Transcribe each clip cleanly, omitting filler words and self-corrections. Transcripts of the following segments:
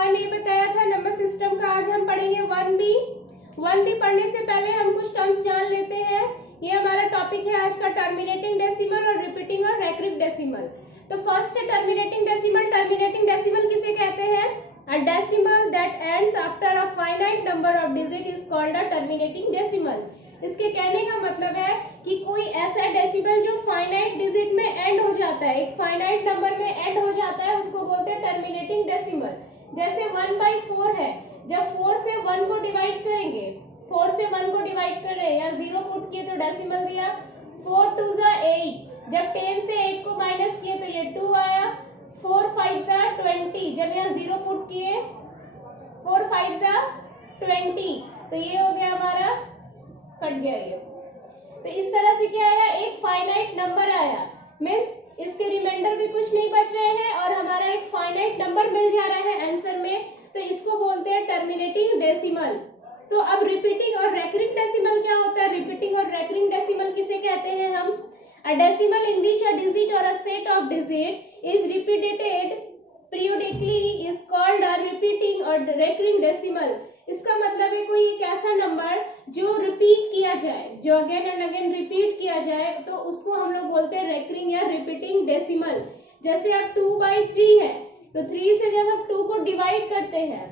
1A बताया था number system का। आज हम पढ़ेंगे 1B। 1B पढ़ने से पहले हम कुछ टर्म्स जान लेते हैं। ये हमारा टॉपिक है आज का, टर्मिनेटिंग डेसिमल और रिपीटिंग और रेकरिंग डेसिमल। तो फर्स्ट है टर्मिनेटिंग डेसिमल। टर्मिनेटिंग डेसिमल किसे कहते हैं? A decimal that ends after a finite number of digit is called a terminating decimal। इसके कहने का मतलब है कि कोई ऐसा डेसिमल जो फाइनाइट डिजिट में एंड हो जाता है, एक फाइनाइट नंबर में एंड हो जाता है, उसको बोलते हैं टर्मिनेटिंग डेसिमल। जैसे 1/4 है, जब 4 से 1 को डिवाइड करेंगे, 4 से 1 को डिवाइड कर रहे हैं या 0 पुट किए तो डेसिमल दिया, 4 2 जा 8। जब 10 से 8 को माइनस किए तो ये 2 आया। 4 5 जा 20, जब यहाँ 0 पुट किए 4 5 जा 20, तो ये हो गया हमारा, कट गया ये। तो इस तरह से क्या आया, एक फाइनाइट नंबर आया, मीन्स इसके रिमाइंडर भी कुछ नहीं बच रहे हैं और हमारा एक फाइनाइट नंबर मिल जा रहा है आंसर में, तो इसको बोलते हैं टर्मिनेटिंग डेसिमल। तो अब रिपीटिंग और रेकरिंग डेसिमल क्या होता है? रिपीटिंग और रेकरिंग डेसिमल किसे कहते हैं हम? A decimal in which a digit or a set of digit is repeated periodically is called a repeating or recurring decimal। इसका मतलब है कोई एक ऐसा नंबर जो रिपीट किया जाए, जो अगेन एंड अगेन रिपीट किया जाए, तो उसको हम लोग बोलते हैं रेकरिंग या रिपीटिंग डेसिमल। जैसे अब 2/3 है, तो 3 से जब हम 2 को डिवाइड करते हैं,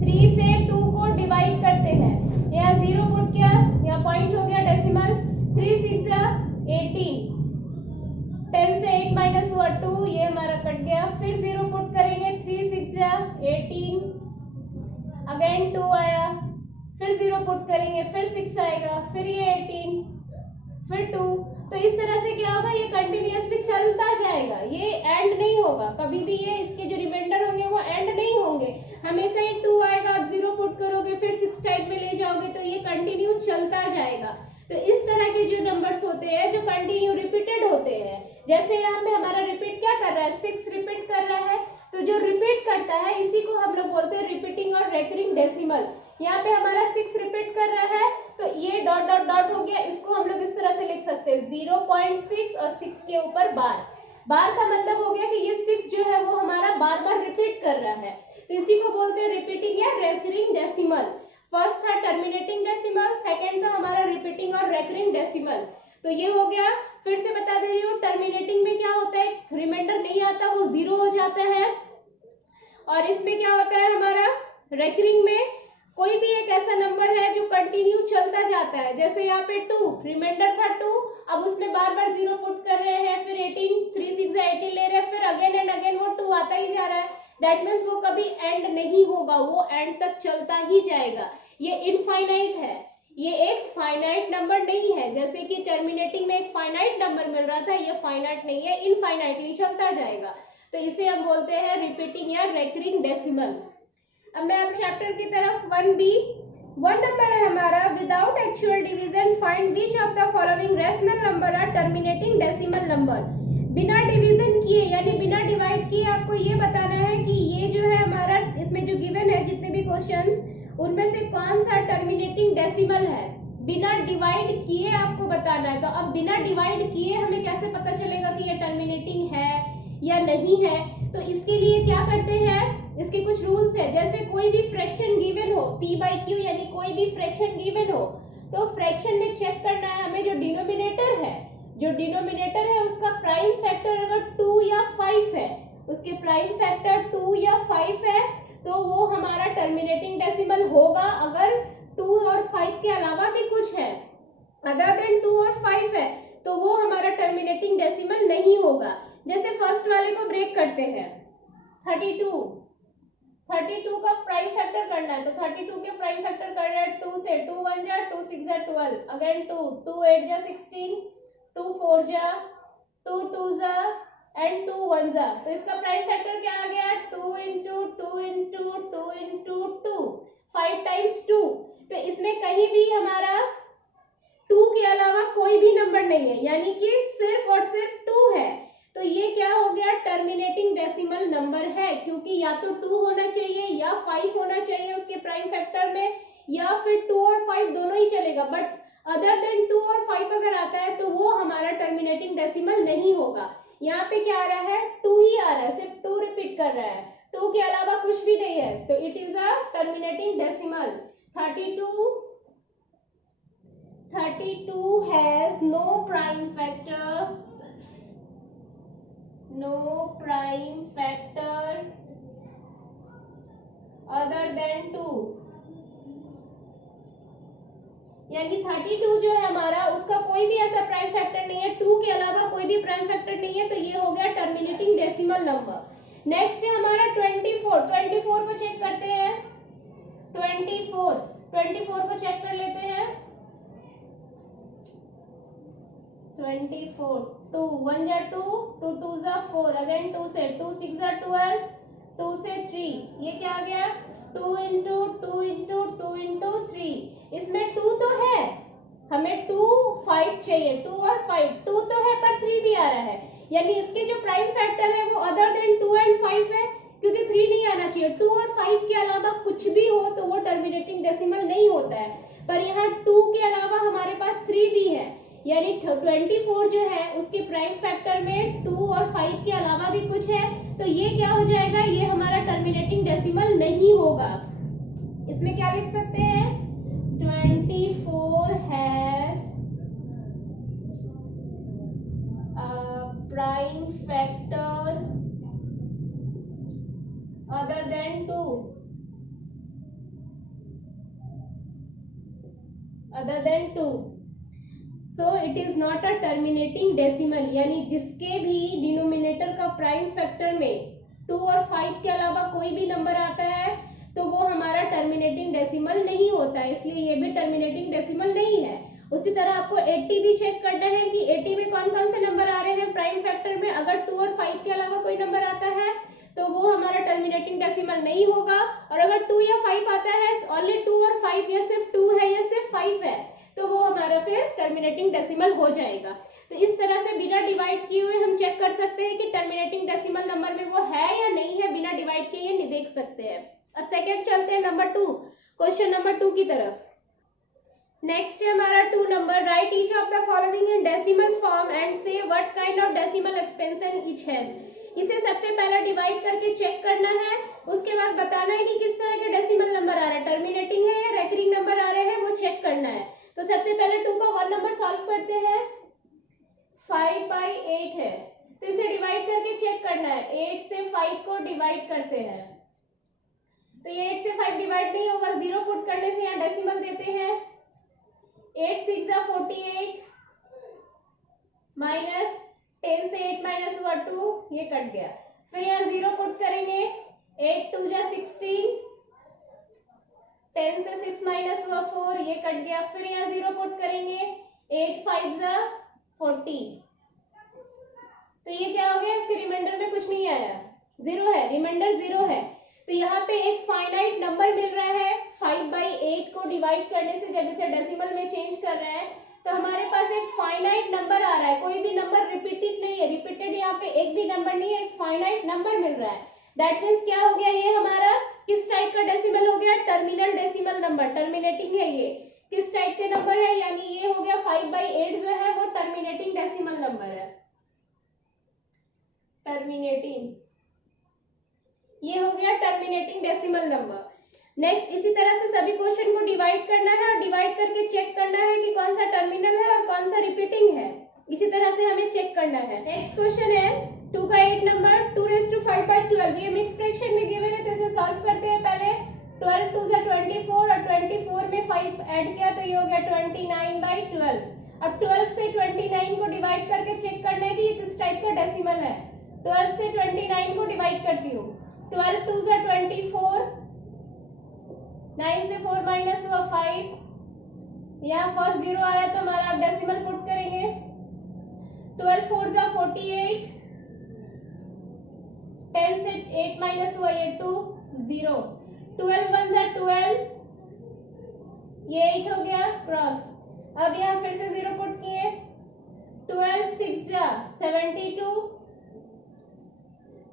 3 से 2 को डिवाइड करते हैं, यहाँ 0 पुट किया, यहाँ पॉइंट हो गया डेसिमल, 3 6 जा 18, 10 से 8 माइनस हुआ 2, ये हमारा कट गया। फिर 0 पुट करेंगे, 3 6 जा 18, अगेन 2 आया, फिर 0 पुट करेंगे, फिर 6 आएगा, फिर ये 18, फिर 2। तो इस तरह से क्या होगा, ये कंटिन्यूअसली चलता जाएगा, ये एंड नहीं होगा कभी भी। ये इसके जो रिमाइंडर होंगे वो एंड नहीं होंगे, हमेशा ही 2 आएगा, आप 0 पुट करोगे, फिर 6 टाइप में ले जाओगे, तो ये कंटिन्यू चलता जाएगा। तो इस तरह के जो नंबर्स होते हैं जो कंटिन्यू रिपीटेड होते हैं, जैसे यहाँ पे हमारा रिपीट क्या कर रहा है, 6 रिपीट कर रहा है, तो जो रिपीट करता है इसी को हम लोग बोलते हैं रिपीटिंग और रेकरिंग डेसिमल। यहाँ पे हमारा 6 रिपीट कर रहा है, तो ये डॉट डॉट डॉट हो गया, इसको हम लोग इस तरह से लिख सकते हैं 0.6 और 6 के ऊपर बार। बार का मतलब हो गया कि ये 6 जो है वो हमारा बार बार रिपीट कर रहा है, तो इसी को बोलते हैं रिपीटिंग या रेकरिंग डेसिमल। फर्स्ट था टर्मिनेटिंग डेसिमल, सेकंड था हमारा रिपीटिंग और रेकरिंग डेसिमल। तो ये हो गया। फिर से बता दे रही हूँ, टर्मिनेटिंग में क्या होता है, रिमाइंडर नहीं आता, वो 0 हो जाता है। और इसमें क्या होता है हमारा, रेकरिंग में कोई भी एक ऐसा नंबर है जो कंटिन्यू चलता जाता है। जैसे यहाँ पे 2 रिमाइंडर था 2, अब उसमें बार बार 0 पुट कर रहे हैं, फिर 18, 3 6 18 ले रहे हैं, फिर अगेन एंड अगेन वो 2 आता ही जा रहा है। दैट मीन्स वो कभी एंड नहीं होगा, वो एंड तक चलता ही जाएगा। ये इनफाइनाइट है, ये एक फाइनाइट नंबर नहीं है। जैसे कि टर्मिनेटिंग में एक फाइनाइट नंबर मिल रहा था, ये फाइनाइट नहीं है, इनफाइनाइटली चलता जाएगा, तो इसे हम बोलते हैं रिपीटिंग या रेकरिंग डेसिमल। अब मैं अब चैप्टर की तरफ 1B। 1 नंबर है हमारा, without actual division find which of the following rational number are terminating decimal number. बिना डिवीजन किए यानी बिना डिवाइड किए आपको ये बताना है कि ये जो है हमारा, इसमें जो गिवन है जितने भी क्वेश्चंस, उनमें से कौन सा टर्मिनेटिंग डेसिमल है। बिना डिवाइड किए आपको बताना है। तो अब बिना डिवाइड किए हमें कैसे पता चलेगा कि ये टर्मिनेटिंग है या नहीं है? तो इसके लिए क्या करते हैं, इसके कुछ रूल्स है। जैसे कोई भी फ्रैक्शन गिवन हो, p/q यानी कोई भी फ्रैक्शन गिवन हो, तो फ्रैक्शन में चेक करना है हमें, जो डिनोमिनेटर है उसका प्राइम फैक्टर अगर 2 या 5 है, उसके प्राइम फैक्टर 2 या 5 है, तो वो हमारा टर्मिनेटिंग डेसिमल होगा। अगर 2 और 5 के अलावा भी कुछ है, अदर देन 2 और 5 है, तो वो हमारा टर्मिनेटिंग डेसिमल नहीं होगा। जैसे फर्स्ट वाले को ब्रेक करते हैं, 32 का प्राइम फैक्टर करना है, तो 32 के प्राइम फैक्टर कर रहे हैं 2 से, 2 1 जा 2 6 जा 12, अगेन 2 8 जा 16, 2 4 जा 2 2 जा एंड 2 1 जा। तो इसका प्राइम फैक्टर क्या आ गया, 2 into 2 into 2 into 2, 5 times 2। तो इसमें कहीं भी हमारा 2 के अलावा कोई भी नंबर नहीं है, यानी कि सिर्फ और सिर्फ 2 है। तो ये क्या हो गया, टर्मिनेटिंग डेसिमल नंबर है, क्योंकि या तो 2 होना चाहिए या 5 होना चाहिए उसके प्राइम फैक्टर में, या फिर 2 और 5 दोनों ही चलेगा, बट अदर देन 2 और 5 अगर आता है तो वो हमारा टर्मिनेटिंग डेसिमल नहीं होगा। यहाँ पे क्या आ रहा है, 2 ही आ रहा है, सिर्फ 2 रिपीट कर रहा है, 2 के अलावा कुछ भी नहीं है, तो it is a terminating decimal. 32 has no prime factor other than 2, यानी 32 जो है हमारा, उसका कोई भी ऐसा प्राइम फैक्टर नहीं है, 2 के अलावा कोई भी प्राइम फैक्टर नहीं है, तो ये हो गया टर्मिनेटिंग डेसिमल नंबर। नेक्स्ट है हमारा 24 को चेक करते हैं। 24 को चेक कर लेते हैं। 24 2 1 जा 2 2 2 जा 4, अगेन 2 से 2 6 जा 12, 2 से 3, ये क्या आ गया 2 इंटू 2 इंटू 2 इंटू 3। इसमें 2 तो है, हमें 2 5 चाहिए, 2 और 5, 2 तो है पर 3 भी आ रहा है, यानी इसके जो प्राइम फैक्टर है वो अदर देन 2 एंड 5 है, क्योंकि 3 नहीं आना चाहिए। 2 और 5 के अलावा कुछ भी हो तो वो टर्मिनेटिंग डेसिमल नहीं होता है, पर यहाँ 2 के अलावा हमारे पास 3 भी है, यानी 24 जो है उसके प्राइम फैक्टर में 2 और 5 के अलावा भी कुछ है, तो ये क्या हो जाएगा, ये हमारा टर्मिनेटिंग डेसिमल नहीं होगा। इसमें क्या लिख सकते हैं, 24 has a prime factor other than 2, so it is not a terminating decimal, यानी जिसके भी डिनोमिनेटर का प्राइम फैक्टर में 2 और 5 के अलावा कोई भी नंबर आता है तो वो हमारा टर्मिनेटिंग डेसिमल नहीं होता है, इसलिए ये भी टर्मिनेटिंग डेसिमल नहीं है। उसी तरह आपको 80 भी चेक करना है कि 80 में कौन कौन से नंबर आ रहे हैं प्राइम फैक्टर में। अगर 2 और 5 के अलावा कोई नंबर आता है तो वो हमारा टर्मिनेटिंग डेसिमल नहीं होगा, और अगर 2 या 5 आता है, ओनली 2 और 5, या सिर्फ 2 है या सिर्फ 5 है, तो वो हमारा फिर टर्मिनेटिंग डेसिमल हो जाएगा। तो इस तरह से बिना डिवाइड किए हुए हम चेक कर सकते हैं कि टर्मिनेटिंग डेसिमल नंबर में वो है या नहीं है, बिना डिवाइड किए ये देख सकते हैं। अब सेकंड चलते हैं नंबर 2, क्वेश्चन नंबर 2 की तरफ। नेक्स्ट है हमारा 2 number, write each of the following in decimal form and say what kind of decimal expansion each has. इसे सबसे पहले डिवाइड करके चेक करना है, उसके बाद बताना है कि किस तरह के डेसिमल नंबर आ रहा है, टर्मिनेटिंग है या रेकरिंग नंबर आ रहे हैं, वो चेक करना है। तो सबसे पहले 2 का 1 नंबर सॉल्व करते हैं। 5/8 है, तो इसे डिवाइड करके चेक करना है। 8 से 5 को डिवाइड करते हैं, तो ये 8 से 5 डिवाइड नहीं होगा, 0 पुट करने से यहाँ डेसिमल देते हैं। 8 6 जा 48 माइनस 10 से 8 माइनस हुआ 2, ये कट गया। फिर यहाँ 0 पुट करेंगे, 8 2 जा 16, 10 से 6 माइनस हुआ 4, ये कट गया। फिर यहाँ 0 पुट करेंगे, 8 5 जा 40, तो ये क्या हो गया, इसके रिमाइंडर में कुछ नहीं आया, 0 है, रिमाइंडर 0 है। तो यहाँ पे एक फाइनाइट नंबर मिल रहा है। 5/8 को डिवाइड करने से जब इसे डेसिमल में चेंज कर रहे हैं तो हमारे पास एक फाइनाइट नंबर आ रहा है, कोई भी नंबर रिपीटेड नहीं है, रिपीटेड यहाँ पे एक भी नंबर नहीं है, एक फाइनाइट नंबर मिल रहा है। दैट मीन्स क्या हो गया, ये हमारा किस टाइप का डेसिमल हो गया, टर्मिनल डेसिमल नंबर, टर्मिनेटिंग है। ये किस टाइप के नंबर है, यानी ये हो गया 5/8 जो है वो टर्मिनेटिंग डेसिमल नंबर है, टर्मिनेटिंग, ये हो गया टर्मिनेटिंग डेसिमल नंबर। नेक्स्ट इसी तरह से सभी क्वेश्चन को डिवाइड करना है और डिवाइड करके चेक करना है कि कौन सा टर्मिनल है और कौन सा रिपीटिंग है, इसी तरह से हमें चेक करना है। नेक्स्ट क्वेश्चन है 2 का 8 नंबर, 2⁵5/12, ये मिक्स फ्रैक्शन में गिवन है, तो इसे सॉल्व करते हैं। पहले 12 2 जा 24 और 24 में 5 ऐड किया तो ये हो गया 29/12। अब 12 से 29 को डिवाइड करके चेक करना है कि ये किस टाइप का डेसिमल है। 12 से 29 को डिवाइड करती हूँ, 12 2 जा 24, 9 से 4 माइनस हुआ 5, यहाँ फर्स्ट 0 आया तो हमारा आप डेसिमल पुट करेंगे। 12 4 जा 48, 10 से 8 माइनस हुआ ये 2 0, 12 1 जा 12, ये 8 हो गया क्रॉस। अब यहाँ फिर से 0 पुट किए, 12 6 जा 72,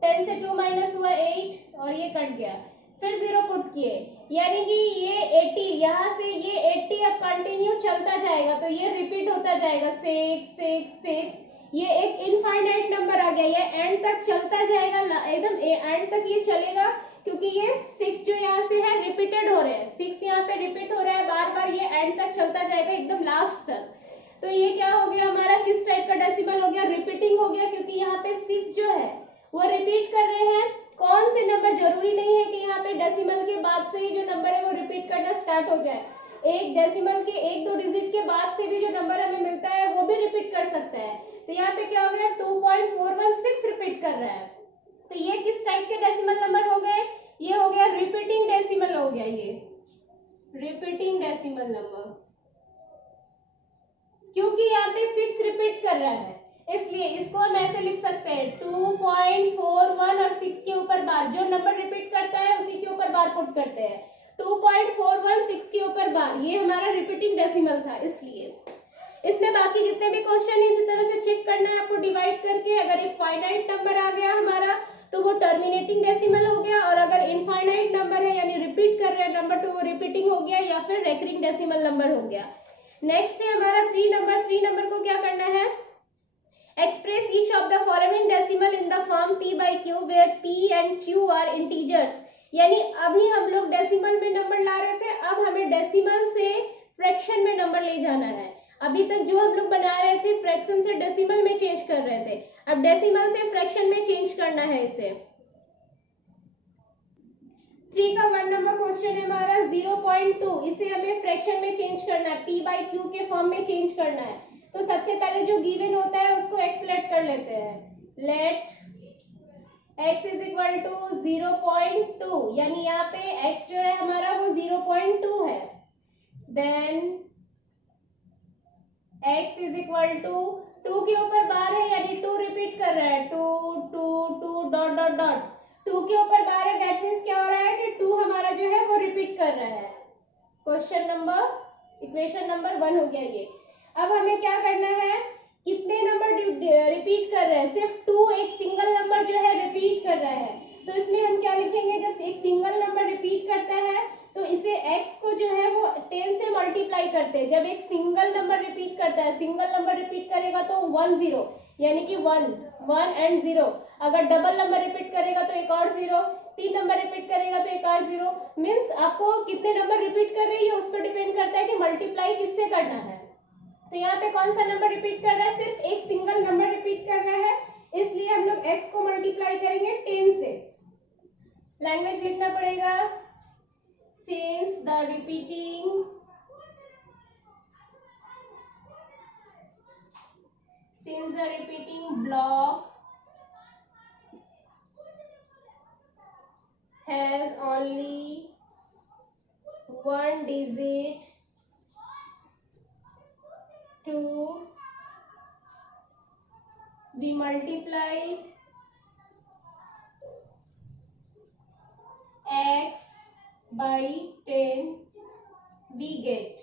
10 से 2 माइनस हुआ 8 और ये कट गया। फिर 0 पुट किए, यानी कि ये 80, यहाँ से ये 80 अब कंटिन्यू चलता जाएगा, तो ये रिपीट होता जाएगा 6 6 6, ये एक इनफाइनाइट नंबर आ गया, ये एंड तक चलता जाएगा, एकदम एंड तक ये चलेगा, क्योंकि ये 6 जो यहाँ से है रिपीटेड हो रहे हैं, 6 यहाँ पे रिपीट हो रहा है बार बार, ये एंड तक चलता जाएगा एकदम लास्ट तक। तो ये क्या हो गया हमारा, किस टाइप का डेसिमल हो गया, रिपीटिंग हो गया, क्योंकि यहाँ पे 6 जो है वो रिपीट कर रहे हैं। कौन से नंबर, जरूरी नहीं है कि यहाँ पे डेसिमल के बाद से ही जो नंबर है वो रिपीट करना स्टार्ट हो जाए, एक डेसिमल के 1-2 डिजिट के बाद से भी जो नंबर हमें मिलता है वो भी रिपीट कर सकता है। तो यहाँ पे क्या हो गया, 2.416 रिपीट कर रहा है। तो ये किस टाइप के डेसिमल नंबर हो गए, ये हो गया रिपीटिंग डेसिमल हो गया, ये रिपीटिंग डेसिमल नंबर, क्योंकि यहाँ पे 6 रिपीट कर रहा है, इसलिए इसको हम ऐसे लिख सकते हैं 2.41 और 6 के ऊपर बार, जो नंबर रिपीट करता है उसी के ऊपर बार पुट करते हैं, 2.41 6 के ऊपर बार, ये हमारा रिपीटिंग डेसिमल था। इसलिए इसमें बाकी जितने भी क्वेश्चन है इसी तरह से चेक करना है आपको डिवाइड करके। अगर एक फाइनाइट नंबर आ गया हमारा तो वो टर्मिनेटिंग डेसिमल हो गया, और अगर इनफाइनाइट नंबर है यानी रिपीट कर रहे हैं नंबर तो वो रिपीटिंग हो गया या फिर रेकरिंग डेसिमल नंबर हो गया। नेक्स्ट है हमारा 3 नंबर। 3 नंबर को क्या करना है, express each of the following decimal in the form p by q where p and q are integers। यानी अभी हम लोग डेसिमल में नंबर ला रहे थे, अब हमें डेसिमल से फ्रैक्शन में नंबर ले जाना है। अभी तक जो हम लोग बना रहे थे फ्रैक्शन से डेसिमल में चेंज कर रहे थे, अब डेसिमल से फ्रैक्शन में चेंज करना है इसे। 3 का 1 नंबर क्वेश्चन है हमारा 0.2, इसे हमें फ्रैक्शन में चेंज करना है, p by q के फॉर्म में चेंज करना है। तो सबसे पहले जो गिवन होता है उसको x लेट कर लेते हैं, let x is equal to 0.2, यानी यहाँ पे x जो है हमारा वो 0.2 है, then x is equal to 2 के ऊपर बार है यानी 2 रिपीट कर रहा है, 2 2 2 डॉट डॉट डॉट, 2 के ऊपर बार है, दैट मीन्स क्या हो रहा है कि 2 हमारा जो है वो रिपीट कर रहा है। क्वेश्चन नंबर इक्वेशन नंबर 1 हो गया ये। अब हमें क्या करना है, कितने नंबर रिपीट कर रहे हैं, सिर्फ 2 एक सिंगल नंबर जो है रिपीट कर रहा है, तो इसमें हम क्या लिखेंगे, जब एक सिंगल नंबर रिपीट करता है तो इसे x को जो है वो 10 से मल्टीप्लाई करते हैं। जब एक सिंगल नंबर रिपीट करता है, सिंगल नंबर रिपीट करेगा तो 1 0, यानी कि 1 1 एंड 0, अगर डबल नंबर रिपीट करेगा तो एक और 0, 3 नंबर रिपीट करेगा तो एक और 0, मीन्स आपको कितने नंबर रिपीट कर रही है उस पर डिपेंड करता है कि मल्टीप्लाई किससे करना है। तो यहाँ पे कौन सा नंबर रिपीट कर रहा है, सिर्फ एक सिंगल नंबर रिपीट कर रहा है, इसलिए हम लोग x को मल्टीप्लाई करेंगे 10 से। लैंग्वेज लिखना पड़ेगा, since the repeating block has only one digit to be multiplied, x by 10 we get।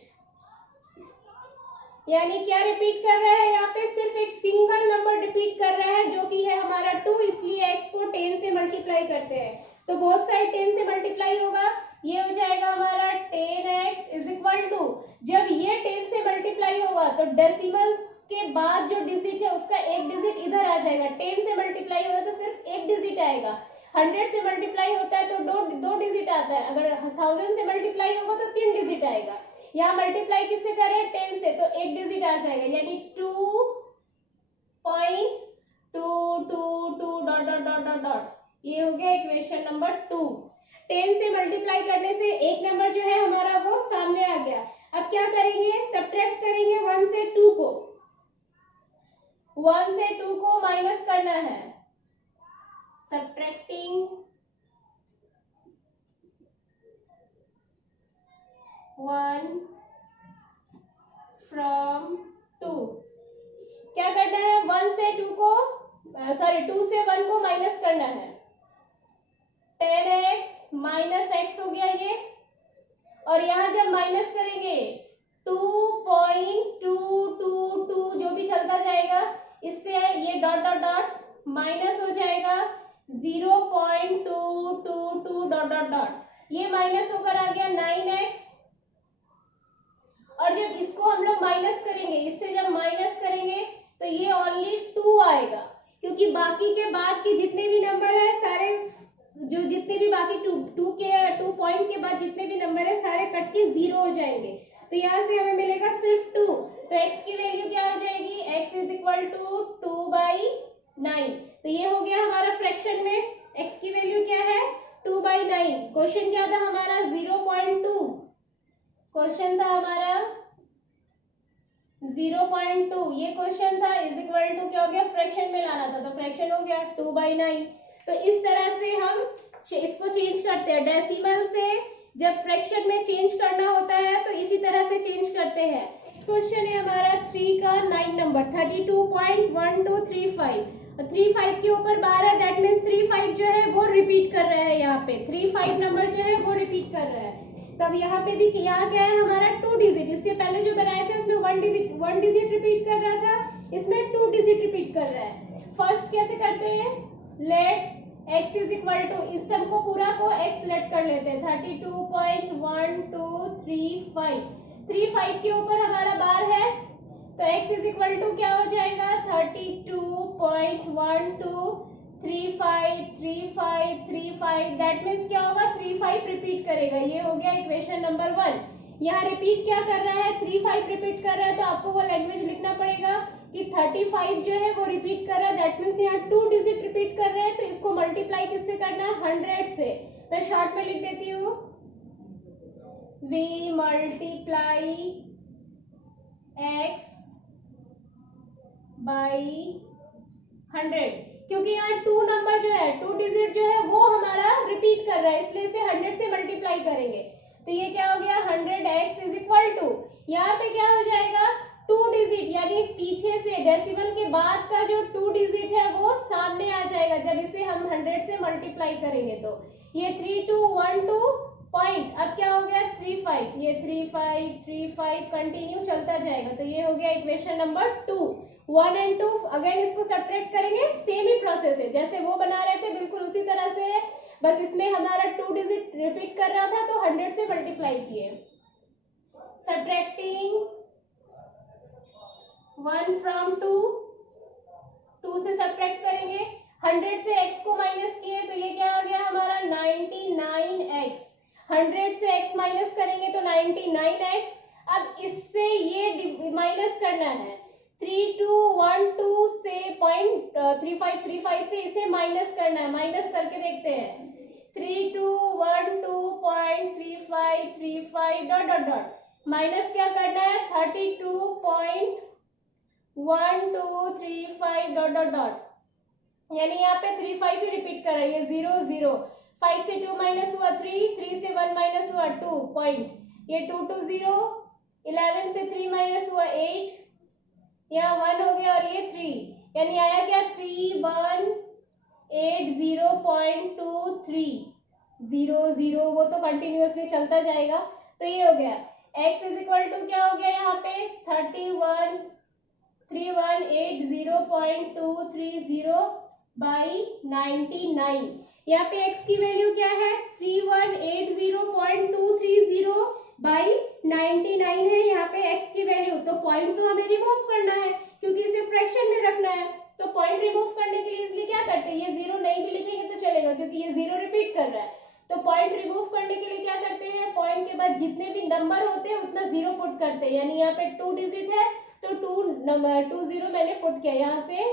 यानी क्या रिपीट कर रहा है, यहाँ पे सिर्फ एक सिंगल नंबर रिपीट कर रहा है जो कि है हमारा 2, इसलिए x को 10 से मल्टीप्लाई करते हैं, तो बोथ साइड 10 से मल्टीप्लाई होगा, ये हो जाएगा हमारा 10x इज इक्वल टू, जब ये 10 से मल्टीप्लाई होगा तो डेसिमल के बाद जो डिजिट है उसका एक डिजिट इधर आ जाएगा, 10 से मल्टीप्लाई होगा तो सिर्फ एक डिजिट आएगा, 100 से मल्टीप्लाई होता है तो दो डिजिट आता है, अगर 1000 से मल्टीप्लाई होगा तो 3 डिजिट आएगा। यहाँ मल्टीप्लाई किससे कर रहे हैं, 10 से, तो एक डिजिट आ जाएगा, यानी 2.222 dot dot dot dot dot, ये हो गया इक्वेशन नंबर 2। 10 से मल्टीप्लाई करने से एक नंबर जो है हमारा वो सामने आ गया। अब क्या करेंगे, सब्ट्रैक्ट करेंगे 1 से 2 को, 1 से 2 को माइनस करना है, सब्ट्रैक्टिंग 1 from 2, क्या करना है, 1 से 2 को 2 से 1 को माइनस करना है, 10x माइनस x हो गया ये, और यहाँ जब माइनस करेंगे 2.222 जो भी चलता जाएगा इससे ये डॉट डॉट डॉट माइनस हो जाएगा 0.222 डॉट डॉट डॉट, ये माइनस होकर आ गया 9x, और जब इसको हम लोग माइनस करेंगे, इससे जब माइनस करेंगे तो ये ओनली 2 आएगा, क्योंकि बाकी के बाद के जितने भी नंबर है सारे, जो जितने भी बाकी 2 पॉइंट के बाद जितने भी नंबर है सारे कट के 0 हो जाएंगे। तो यहाँ से हमें मिलेगा सिर्फ 2। तो x की वैल्यू क्या हो जाएगी, x इज इक्वल टू 2/9। तो ये हो गया हमारा फ्रैक्शन में x की वैल्यू क्या है, 2/9। क्वेश्चन क्या था हमारा, 0.2। क्वेश्चन था हमारा 0.2, ये क्वेश्चन था। इज इक्वल टू क्या हो गया, फ्रैक्शन में लाना था, तो फ्रैक्शन हो गया 2/9। तो इस तरह से हम इसको चेंज करते हैं, डेसिमल से जब फ्रैक्शन में चेंज करना होता है तो इसी तरह से चेंज करते हैं। क्वेश्चन है हमारा 3 का 9 नंबर 32.1235। 35 के ऊपर 12, दैट मीन्स 35 जो है वो रिपीट कर रहा है, यहाँ पे 35 नंबर जो है वो रिपीट कर रहा है। तब यहाँ पे भी यहाँ क्या है हमारा 2 डिजिट, इससे पहले जो बनाए थे उसमें 1 डिजिट रिपीट कर रहा था, इसमें 2 डिजिट रिपीट कर रहा है। फर्स्ट कैसे करते हैं, let x is equal to, इस सबको पूरा को x लेट कर लेते हैं, 32.1235। 35 के ऊपर हमारा बार है तो x इज इक्वल टू क्या हो जाएगा, 32.1235, दैट मीन्स क्या होगा, 35 रिपीट करेगा। ये हो गया इक्वेशन नंबर 1। यहाँ रिपीट क्या कर रहा है, 35 रिपीट कर रहा है, तो आपको वो लैंग्वेज लिखना पड़ेगा कि 35 जो है वो रिपीट कर रहा है, दैट मीन्स यहाँ 2 डिजिट रिपीट कर रहे हैं, तो इसको मल्टीप्लाई किससे करना है, 100 से। मैं शॉर्ट में लिख देती हूँ, वी मल्टीप्लाई x बाई 100, क्योंकि यहाँ 2 नंबर जो है 2 डिजिट जो है वो हमारा रिपीट कर रहा है, इसलिए इसे 100 से मल्टीप्लाई करेंगे। तो ये क्या हो गया, 100x इज इक्वल टू, यहाँ पे क्या हो जाएगा, 2 डिजिट, यानी पीछे से डेसिमल के बाद का जो 2 डिजिट है वो सामने आ जाएगा जब इसे हम 100 से मल्टीप्लाई करेंगे। तो ये 3212 पॉइंट, अब क्या हो गया 35, ये 35 कंटिन्यू चलता जाएगा। तो ये हो गया इक्वेशन नंबर 2। 1 और 2 अगेन इसको सब्ट्रैक्ट करेंगे, सेम ही प्रोसेस है जैसे वो बना रहे थे, बिल्कुल उसी तरह से है, बस इसमें हमारा 2 डिजिट रिपीट कर रहा था तो 100 से मल्टीप्लाई किए। सब्ट्रैक्टिंग 1 फ्रॉम 2, 2 से सब्ट्रैक्ट करेंगे, 100 से x को माइनस किए तो ये क्या आ गया हमारा 99x, 100 से x माइनस करेंगे तो 99x। अब इससे ये माइनस करना है, 3212 से 0.3535 से इसे माइनस करना है, माइनस करके देखते हैं, 3212.3535 डॉट डॉट डॉट माइनस क्या करना है, 32.1235 डॉट डॉट डॉट, यानी यहाँ पे 35 ही रिपीट कर रहा है, ये 0 0, 5 से 2 माइनस हुआ 3, 3 से 1 माइनस हुआ 2 पॉइंट, ये 2 2 0, 11 से 3 माइनस हुआ 8, यहाँ 1 हो गया और ये 3, यानी आया क्या 3180.2300, वो तो कंटिन्यूअसली चलता जाएगा। तो ये हो गया x इज इक्वल टू क्या हो गया यहाँ पे 3180.230 बाई 99। यहाँ पे x की वैल्यू क्या है 3180.230 बाई 99 है यहाँ पे x की वैल्यू। तो पॉइंट तो हमें रिमूव करना है क्योंकि इसे फ्रैक्शन में रखना है, तो पॉइंट रिमूव करने के लिए इसलिए क्या करते हैं, ये 0 नहीं भी लिखेंगे तो चलेगा क्योंकि ये 0 रिपीट कर रहा है। तो पॉइंट रिमूव करने के लिए क्या करते हैं, पॉइंट के बाद जितने भी नंबर होते हैं उतना 0 पुट करते हैं, यानी यहाँ पे 2 डिजिट है तो 2 0 मैंने पुट किया, यहाँ से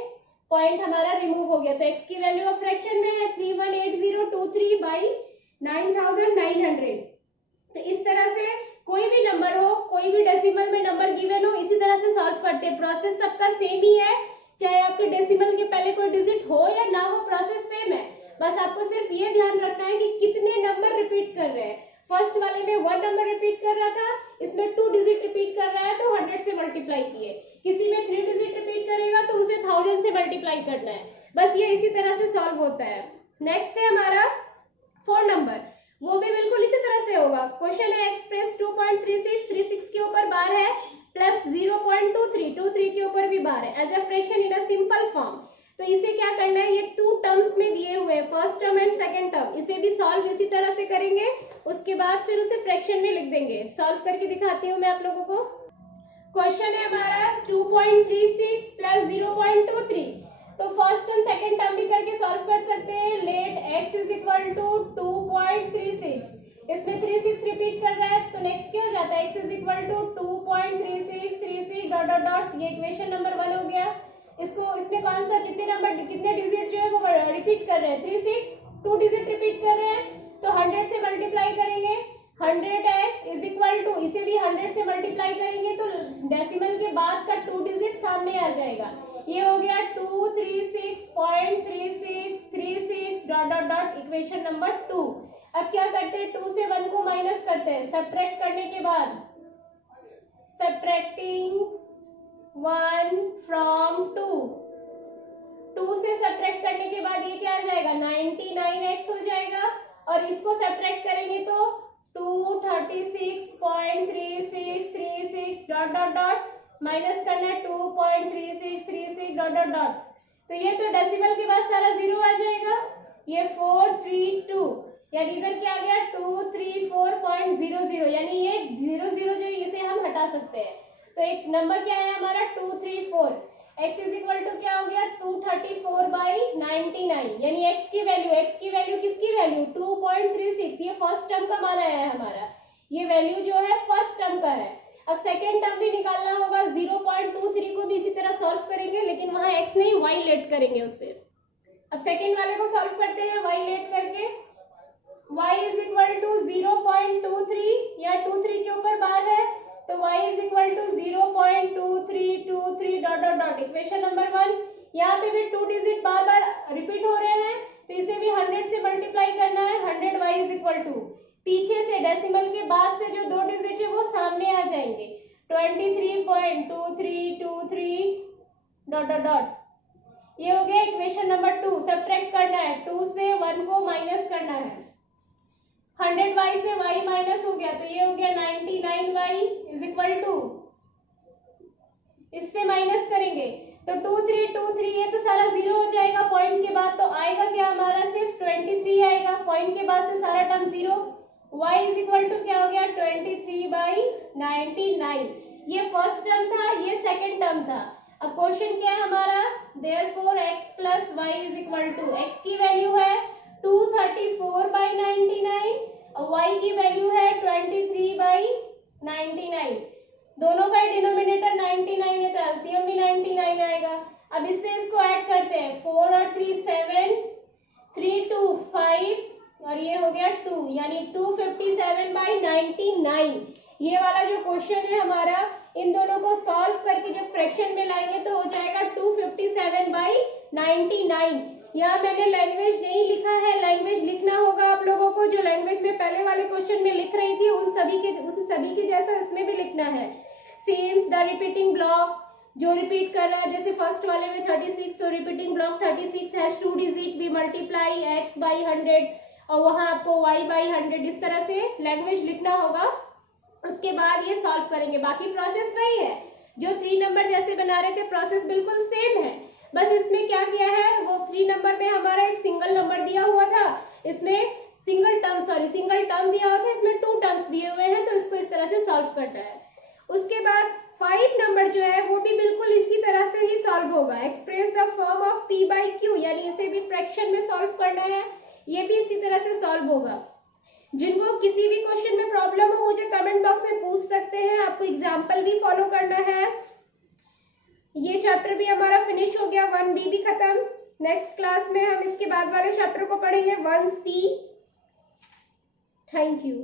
पॉइंट हमारा रिमूव हो गया। तो x की वैल्यू ऑफ फ्रैक्शन में है 318023 बाई 9900। तो इस तरह से कोई भी नंबर हो, कोई भी डेसिमल में नंबर गिवन हो, इसी तरह से सॉल्व करते हैं। प्रोसेस सबका सेम ही है, चाहे आपके डेसिमल के पहले कोई डिजिट हो या ना हो, प्रोसेस सेम है। बस आपको सिर्फ ये ध्यान रखना है कि कितने नंबर रिपीट कर रहे हैं। फर्स्ट वाले में 1 नंबर रिपीट कर रहा था, इसमें 2 डिजिट रिपीट कर रहा है तो 100 से मल्टीप्लाई किए। किसी में 3 डिजिट रिपीट करेगा तो उसे 1000 से मल्टीप्लाई करना है। बस ये इसी तरह से सॉल्व होता है। नेक्स्ट है हमारा 4 नंबर, वो भी बिल्कुल इसी तरह से होगा। क्वेश्चन है एक्सप्रेस 2.36 के ऊपर बार है प्लस 0.23 के ऊपर भी बार है as a fraction in a simple form. तो इसे क्या करना है, ये 2 टर्म्स में दिए हुए हैं, first term and second term, इसे भी सॉल्व इसी तरह से करेंगे। उसके बाद फिर उसे फ्रैक्शन में लिख देंगे। सॉल्व करके दिखाती हूँ मैं आप लोगों को। क्वेश्चन है हमारा 2.36 प्लस 0.23। तो फर्स्ट टर्म सेकंड टर्म भी करके सॉल्व कर सकते हैं। Let x is equal to 2.36, इसमें 36 रिपीट कर रहा है तो नेक्स्ट क्या हो जाता है, x is equal to 2.3636 dot dot dot. ये इक्वेशन नंबर 1 हो गया। इसको इसमें कौन सा कितने नंबर कितने डिजिट जो है वो रिपीट कर रहे हैं, 36 2 डिजिट रिपीट कर रहे हैं तो 100 से मल्टीप्लाई करेंगे। 100x इज इक्वल टू, इसे भी 100 से मल्टीप्लाई करेंगे तो डेसिमल के बाद का 2 डिजिट सामने आ जाएगा। ये हो गया 236.3636 dot dot dot equation number 2। अब क्या करते हैं, 2 से 1 को माइनस करते हैं। सब्ट्रैक्ट करने के बाद सब्ट्रैक्टिंग 1 फ्रॉम 2 से सब्ट्रैक्ट करने के बाद ये क्या आ जाएगा, 99x हो जाएगा। और इसको सब्ट्रैक्ट करेंगे तो 236.3636 डॉट डॉट डॉट माइनस करना 2.3636 डॉट डॉट डॉट। तो ये तो डेसिमल के बाद सारा जीरो आ जाएगा। ये 432 यानी इधर क्या आ गया 234.00 यानी ये 00 जो इसे हम हटा सकते हैं। तो एक नंबर क्या है हमारा 234। x इज इक्वल टू क्या हो गया 234/99 यानी x की वैल्यू किसकी वैल्यू 2.36। ये फर्स्ट टर्म का मान आया है हमारा, ये वैल्यू जो है फर्स्ट टर्म का है। अब सेकेंड टर्म भी निकालना होगा। 0.23 को भी इसी तरह सॉल्व करेंगे लेकिन वहां x नहीं y लेट करेंगे उससे। अब सेकेंड वाले को सॉल्व करते हैं y लेट करके। y इज इक्वल टू 0.23 या 23 के ऊपर बार है तो y is equal to 0.2323 dot dot dot equation number 1। यहाँ पे भी 2 डिजिट बार बार रिपीट हो रहे हैं तो इसे भी 100 से मल्टीप्लाई करना है। 100 y इज इक्वल टू पीछे से डेसिमल के बाद से जो 2 डिजिट है वो सामने आ जाएंगे 23.2323 डॉट डॉट डॉट। ये हो गया इक्वेशन नंबर 2। सब्ट्रैक्ट करना है, 2 से 1 को माइनस करना है। 100y से y माइनस हो गया तो ये हो गया 99y इज इक्वल टू, इससे माइनस करेंगे तो 2323 ये तो सारा जीरो हो जाएगा पॉइंट के बाद। तो आएगा क्या हमारा सिर्फ 23 आएगा, पॉइंट के बाद से सारा term zero. y is equal to क्या हो गया 23/99। ये फर्स्ट टर्म था, ये सेकंड टर्म था। अब क्वेश्चन क्या है हमारा, therefore x plus y is equal to, x की वैल्यू है 234/99 और y की वैल्यू है 23/99। दोनों का डिनोमिनेटर 99 है तो एलसीएम भी 99 आएगा। अब इससे इसको ऐड करते हैं 4 और 3 7, 3 2 5 और ये हो गया 2 यानी 257/99। ये वाला जो क्वेश्चन है हमारा, इन दोनों को सॉल्व करके जब फ्रैक्शन में लाएंगे तो हो जाएगा 257/99। यहाँ मैंने लैंग्वेज नहीं लिखा है, लैंग्वेज लिखना होगा आप लोगों को। जो लैंग्वेज में पहले वाले क्वेश्चन में लिख रही थी उन सभी के जैसा इसमें भी लिखना है। सिंस द रिपीटिंग ब्लॉक जो रिपीट कर रहा है, जैसे फर्स्ट वाले में 36 तो repeating block 36 has 2 digit, we multiply x by 100 और वहां आपको y by 100 इस तरह से लैंग्वेज लिखना होगा। उसके बाद ये सॉल्व करेंगे। बाकी प्रोसेस वही है जो 3 नंबर जैसे बना रहे थे, प्रोसेस बिल्कुल सेम है। बस इसमें क्या किया है, वो 3 नंबर में हमारा एक सिंगल नंबर दिया हुआ था, इसमें सिंगल टर्म दिया हुआ था, इसमें 2 टर्म्स दिए हुए हैं तो इसको इस तरह से सॉल्व करना है। उसके बाद 5 नंबर जो है वो भी बिल्कुल इसी तरह से ही सॉल्व होगा। Express the form of p by q यानी इसे भी फ्रैक्शन में सॉल्व करना है, ये भी इसी तरह से सॉल्व होगा। जिनको किसी भी क्वेश्चन में प्रॉब्लम हो मुझे कमेंट बॉक्स में पूछ सकते हैं, आपको एग्जाम्पल भी फॉलो करना है। ये चैप्टर भी हमारा फिनिश हो गया, 1b भी खत्म। नेक्स्ट क्लास में हम इसके बाद वाले चैप्टर को पढ़ेंगे 1c। Thank you.